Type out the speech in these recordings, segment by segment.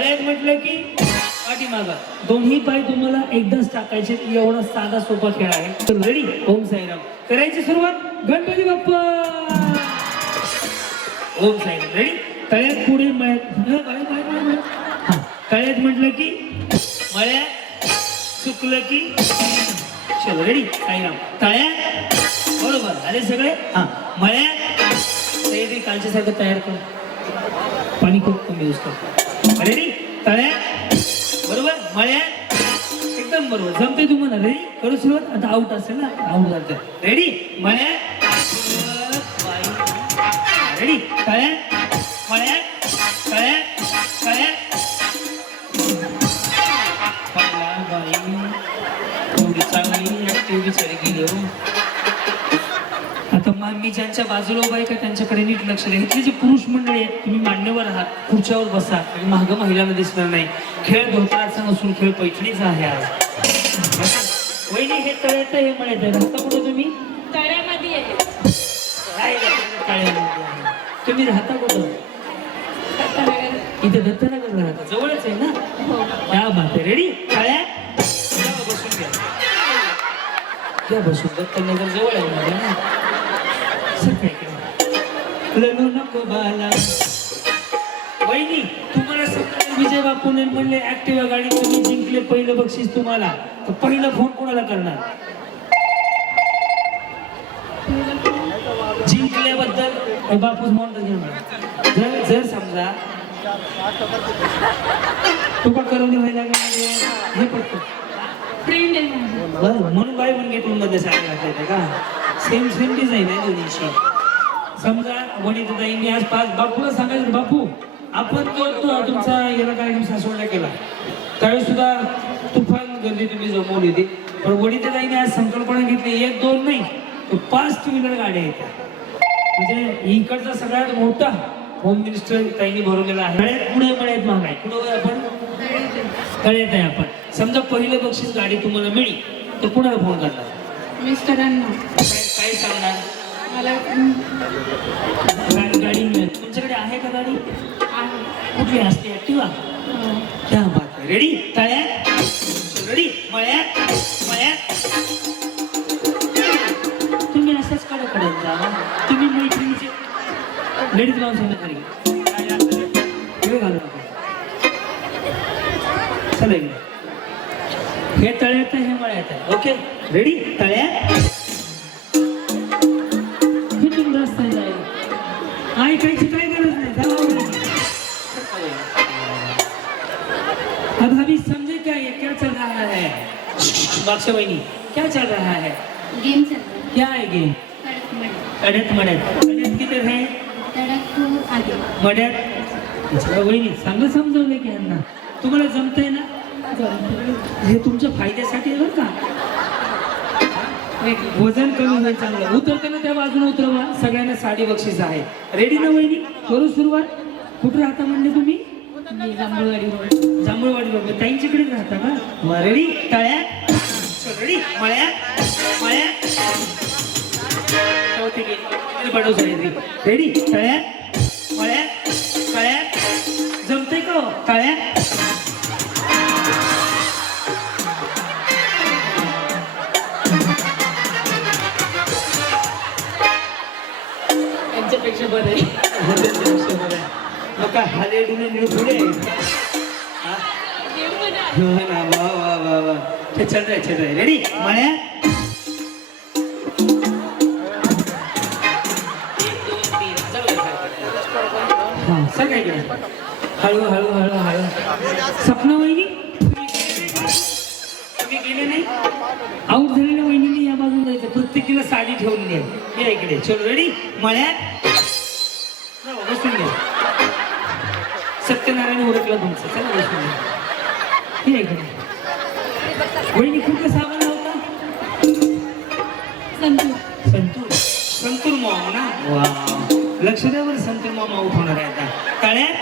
मळ्यात म्हटलं की पाठीमागा दोन्ही पाय तुम्हाला एकदाच टाकायचे. एवढा साधा सोपा खेळ आहे. तर रेडी? ओम साईराम. करायची सुरुवात. गणपती बाप्पा. ओम साईराम. रेडी? तळ्यात पुढे मळ्यात. तळ्यात म्हटलं की मळ्यात, चुकलं की चलो. रेडी? साईराम. तळ्यात. बरोबर आले सगळे. हा मळ्यात तयारी कालच्या सारखं तयार कर. पाणी खूप कमी यूज करतो. रेडी? तळ्यात. बरोबर. मळ्यात. एकदम बरोबर जमते तुम्हाला. रेडी? करू सुरुवात. आता आउट असेल ना, आउट झालं. रेडी? मळ्यात. रेडी? तळ्यात. मळ्यात. तळ्यात. तळ्यात. एवढी चांगली ऍक्टिव्ह विचार गेली हो. आता मी ज्यांच्या बाजूला उभा आहे का त्यांच्याकडे नीट लक्ष द्या. इथले जे पुरुष मंडळी आहेत तुम्ही मान्यवर आहात, खुर्च्यावर बसा. मागं महिलांना दिसणार नाही. खेळ धोत्राचा नसून खेळ पैठणीचा आहे आज. वहिनी हे तळ्यात हे मळ्यात आहे. राहता कुठं तुम्ही? तळ्यामध्ये आहे. तळ्यामध्ये आहे. तुम्ही राहता कुठं? इथे दत्तनगरला राहता. जवळच आहे ना? क्या बात आहे. रेडी? तळ्यात. बसून घ्या. क्या बसून? दत्तनगर जवळ आहे माझ्या ना. लढू नको बाला. वहिनी तुम्हाला सगळं विजय बापूने म्हणले ऍक्टिव्हा गाडी तुम्ही जिंकले, पहिलं बक्षीस तुम्हाला. तर पहिला फोन कोणाला करणार? जिंकल्याबद्दल बापूस म्हणतात घेणार. जर समजा तुका करवली व्हायला हे पडतो फ्रेंड आहे माझी. बरं म्हणून बाय म्हणून घेतून मध्ये साडी घातले का? सेम डिझाईन आहे दोन्हीची. समजा वनिताताईंनी आज पाच बापूला सांगायचं, बापू आपण करतो तुमचा याला कार्यक्रम सासवडला केला त्यावेळेस सुद्धा तुफान गर्दी तुम्ही जमवली होती. पण वनिताताईंनी आज संकल्पना घेतली, 1-2 नाही तर 5 टू व्हीलर गाड्या येतात. म्हणजे इकडचा सगळ्यात मोठा होम मिनिस्टर ताईंनी भरवलेला आहे. मळ्यात महाग आहे. कुठं आपण तळ्यात आहे. आपण समजा पहिलं बक्षीस गाडी तुम्हाला मिळली तर कुणाला फोन करणार? मिस्टरांना. काय सांगणार? मला गाडी मिळेल. तुमच्याकडे आहे का गाडी? आहे. कुठली असते? ऍक्टिव्हा. क्या बात आहे. रेडी? तळ्यात. रेडी? मळ्यात. मळ्यात. तुम्ही असंच कडक जा. तुम्ही मैत्रिणीचे लेडीज माणसांना तरी घालू नका. चला हे तळ्यात आहे, हे मळ्यात आहे. Okay ready? तळ्यात. रस्ता जाईल ऐकायची काही गरज नाही. अब अभी समझे क्या ये क्या चल रहा है? बादशाह बहनी क्या चल रहा है? गेम चल रहा है. क्या है गेम? तळ्यात मळ्यात. तळ्यात किती आहे? तळ्यात आगे. मळ्यात. वहिनी चांगलं समजवलं की यांना. तुम्हाला जमतंय ना? हे तुमच्या फायद्यासाठी आहे बरं का. वजन कमी होईल चांगलं. उतरताना त्या बाजूने उतरवा. सगळ्यांना साडी बक्षीस आहे. रेडी ना वहिनी? करू सुरुवात. कुठं राहता म्हणले तुम्ही? जांभूळवाडी. जांभूळवाडी बाबा ताईंच्याकडे राहता का? रेडी? तळ्यात. रेडी? मळ्यात. मळ्यात. रेडी? तळ्यात. मळ्यात. तळ्यात. जमतंय का? तळ्यात. यांच्यापेक्षा बरं आहे. का हाले डुले पुढे चल रहा. रेडी? मळ्यात. 1 2 3 सगळं काय हळू हळू हळू हळू. सपना वहिनी तुम्ही गेले नाही? आऊट झालेल्या वहिनीने या बाजून जायचं. प्रत्येकीला साडी ठेवलेली आहे. या इकडे. चल रेडी? मळ्यात. बसून घ्या. सत्यनारायण ओळखला तुमचं. चला बसून घ्या. या इकडे. वहिनी कुठलं साबण होता? संतूर. संतूर मॉम ना. वा लक्ष द्या बरं. संतूर मॉम आऊट होणार आहे आता. तळ्यात.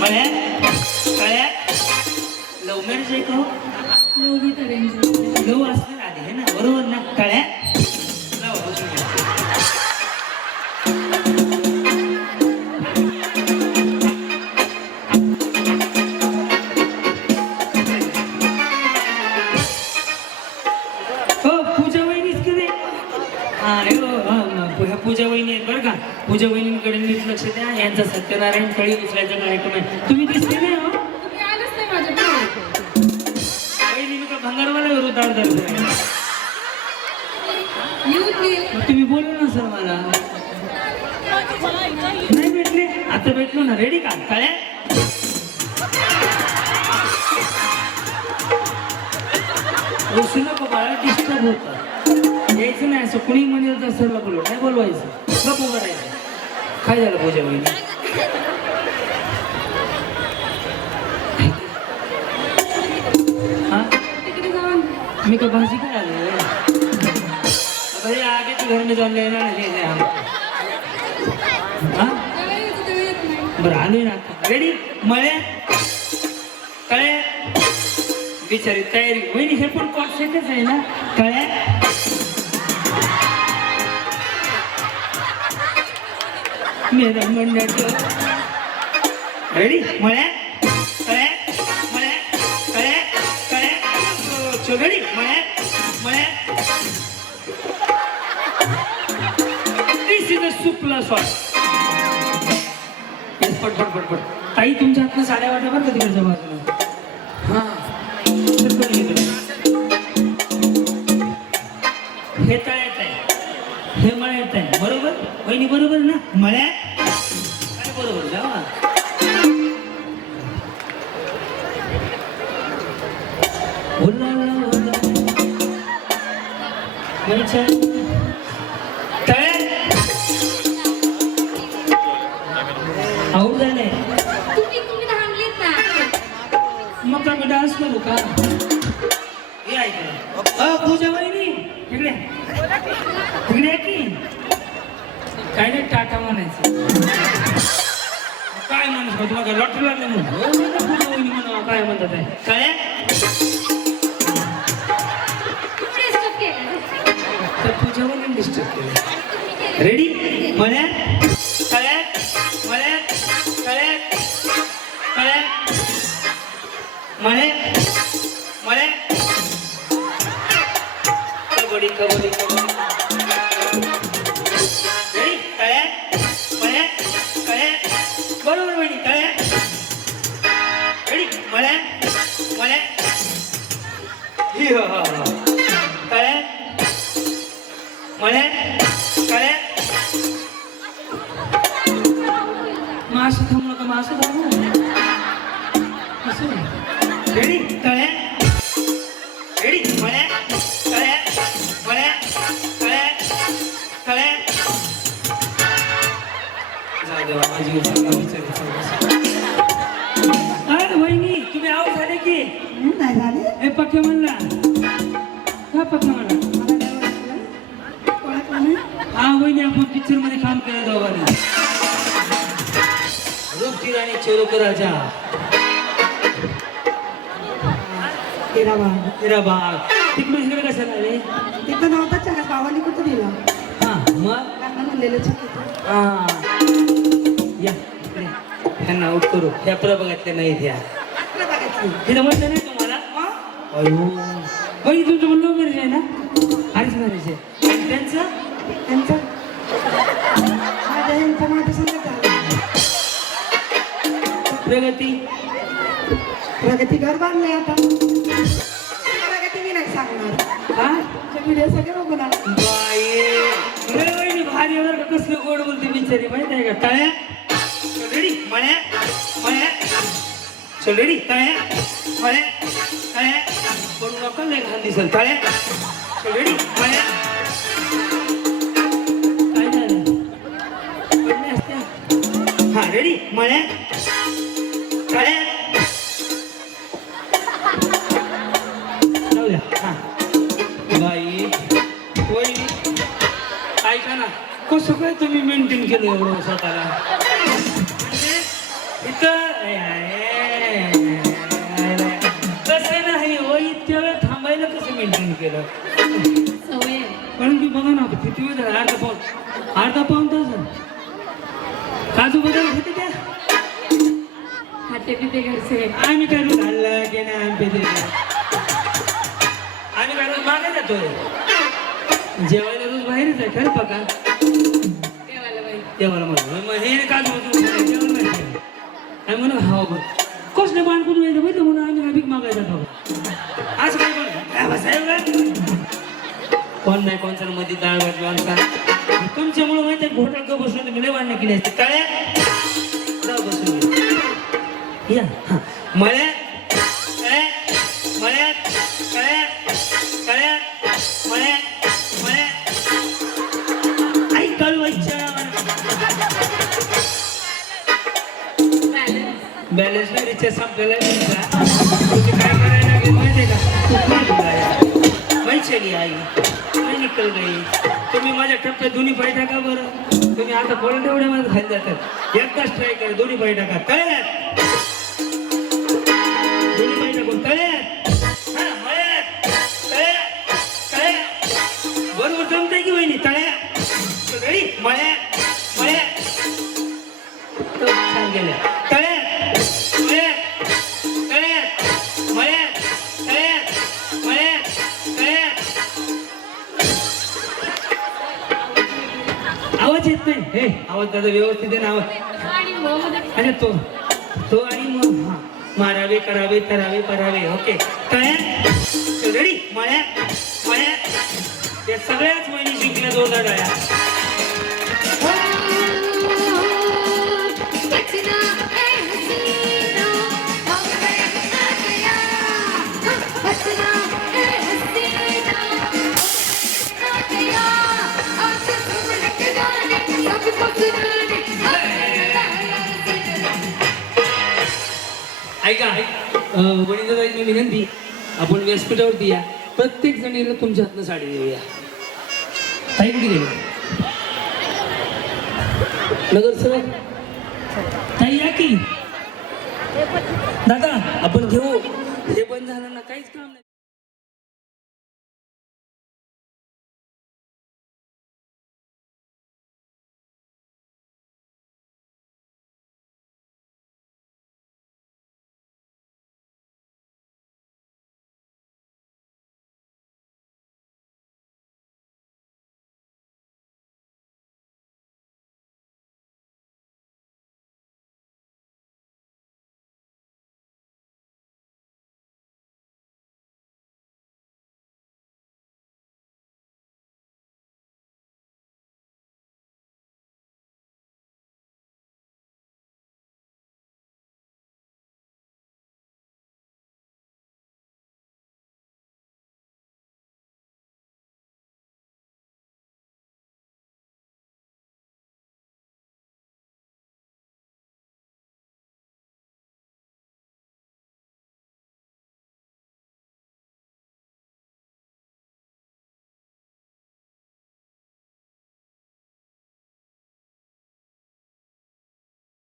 मळ्यात. तळ्यात. लव्ह मॅरेज आहे का? लव असणार आधी आहे ना. बरोबर ना? तळ्यात. बसून घ्या. यांचा सत्यनारायण कळी उचलायचा कार्यक्रम आहे. तुम्ही दिसले नाही हो तुम्ही आलंच नाही माझ्याकडे. पहिली मी का भंगारवाला विरोधात धरतोय. येऊन गेले. तुम्ही बोलू ना सर मला नाही भेटले आता भेटलो ना रेडी का काय बसू नको बाळा डिस्टर्ब होतं यायचं नाही असं कुणी म्हणजे तर सरला बोलव नाही बोलवायचं गप्प करायचं काय झालं पूजा वहिनी हा तिकडे जाऊन मी का भाजी काय आले अरे आगे तो घर में जाऊन लेना नाही हा त्याला यायचं तेव्हा येत नाही. बरं आलोय ना आता रेडी मळे कळे बिचारी तयारी वहिनी हे पण कॉन्सेप्टच आहे ना कळे मेरा म्हणण्याचं रेडी मळे कळे मळे कळे कळे चोगडी मळे मळे दिस इज अ सुपला सॉस पट पट पट पट ताई तुमच्या हातनं साड्या वाटा बरं का तिकडच्या बाजूला हा सरकून इकडे. हे तळ्यात आहे हे मळ्यात आहे बरोबर वहिनी बरोबर ना मळ्यात काय बरोबर जावा तळ्यात आऊट झालंय तुम्ही थांबलेत ना. मग आम्ही डान्स करू का हे ऐकलं पूजा वहिनी इकडे इकडे आहे की काय नाही टाटा म्हणायचं काय म्हणायचं तुला काय लॉटरी लागले म्हणून पूजा वहिनी म्हणा काय म्हणतात आहे काय तुम्ही disturb केलं. तर पूजा वहिनी डिस्टर्ब केलं रेडी मळ्यात कळ्यात मळ्यात कळ्यात कळ्यात मळे मळे कबड्डी कबड्डी कबड्डी रेडी कळे मळे कळे बरोबर वहिनी कळे रेडी मळे मळे ही हो हो हो कळे मळे कळे मासं थांबू नका मासं थांबू असं रेडी कळे रेडी मळे कळे मळे कळे कळे जाऊ दे बाबा जीव सांगा अरे वहिनी तुम्ही आऊ झाले की नाही झाले हे पक्के म्हणला का पक्के म्हणला हा वहिनी आपण पिक्चर मध्ये काम केलं दोघांनी रूपती राणी चोरोकर राजा तेरा बाग तिकडून इकडे कशाला आले तिथं नव्हता चहा गावाली कुठं दिला हा मग त्यांना म्हणलेलं चहा हा या इकडे ह्यांना आउट करू ह्या प्रभागातल्या नाही द्या तिथं म्हणलं नाही तुम्हाला अयो बाई तुमचं म्हणलं मॅरेज आहे ना अरेंज मॅरेज आहे आणि त्यांचं माझ्या सांगत प्रगती घर बांधलंय आता प्रगती मी नाही सांगणार हा व्हिडिओ सगळे बघणार बाई भारी वर कसलं गोड बोलते बिचारी माहित आहे का तळ्या रेडी मळ्या मळ्या चल रेडी तळ्या मळ्या तळ्या करू नका नाही घाल दिसल तळ्या चल रेडी मळ्या काय झालं पडले असते हा रेडी मळ्या तळ्या जाऊ द्या हा बाई होई ऐका ना कसं काय तुम्ही मेंटेन केलं एवढं स्वतःला म्हणजे इथं कसं नाही हो इतक्या वेळ थांबायला कसं मेंटेन केलं सवय आहे. कारण की बघा ना आता किती वेळ झाला अर्धा पाऊण तास झाला. काजू बदाम घेते त्या खाते पिते घरचे. आम्ही काय रोज खाल्ला की नाही आम्ही पेते आम्ही काय रोज मागे जातोय जेवायला रोज बाहेरच आहे खरं बघा देवाला बाई. देवाला म्हणून मग हे काय होतं देवाला माहिती आहे म्हणून हा बघ कसले बांधून यायचं माहिती म्हणून आम्ही भीक मागायचा होता आज काय पण कोण नाही कोणचा मध्ये डाळ भात माणसा तुमच्यामुळे माहिती आहे घोटाळ बसून तुम्ही वाढणं केली असते तळ्यात बसून या हा मळ्यात तळ्यात मळ्यात तळ्यात तळ्यात मळ्यात मळ्यात आई कळवायच्या बॅलन्स नाही रिचार्ज संपलेला तुम्ही काय करायला लागेल माहिती आहे का वैशाली आई नाही निकल गई तुम्ही माझ्या टप्प्यात दोन्ही पाय टाका बरं तुम्ही आता कोण तेवढ्या मला खाली जातात एकदाच ट्राय करा दोन्ही पाय टाका तळ्यात दोन्ही पाय टाकून तळ्यात हा मळ्यात तळ्यात तळ्यात बरोबर जमतंय की वहिनी तळ्यात सगळी मळ्यात मळ्यात छान गेल्या तळ्यात आवाज येत नाही हे आवाज दादा व्यवस्थित आहे ना आवाज आणि मोहम्मद आणि तो आणि मग हा मारावे करावे तरावे परावे ओके तळ्यात सगळी मळ्यात मळ्यात या सगळ्याच महिने शिकल्या जोरदार आहे ऐका वणीदादा एक विनंती आपण व्यासपीठावरती या प्रत्येक जणीला तुमच्या हातनं साडी देऊया ताई कुठे गेली नगरसेवक ताई या की दादा आपण घेऊ हे बंद झालं ना काहीच काम नाही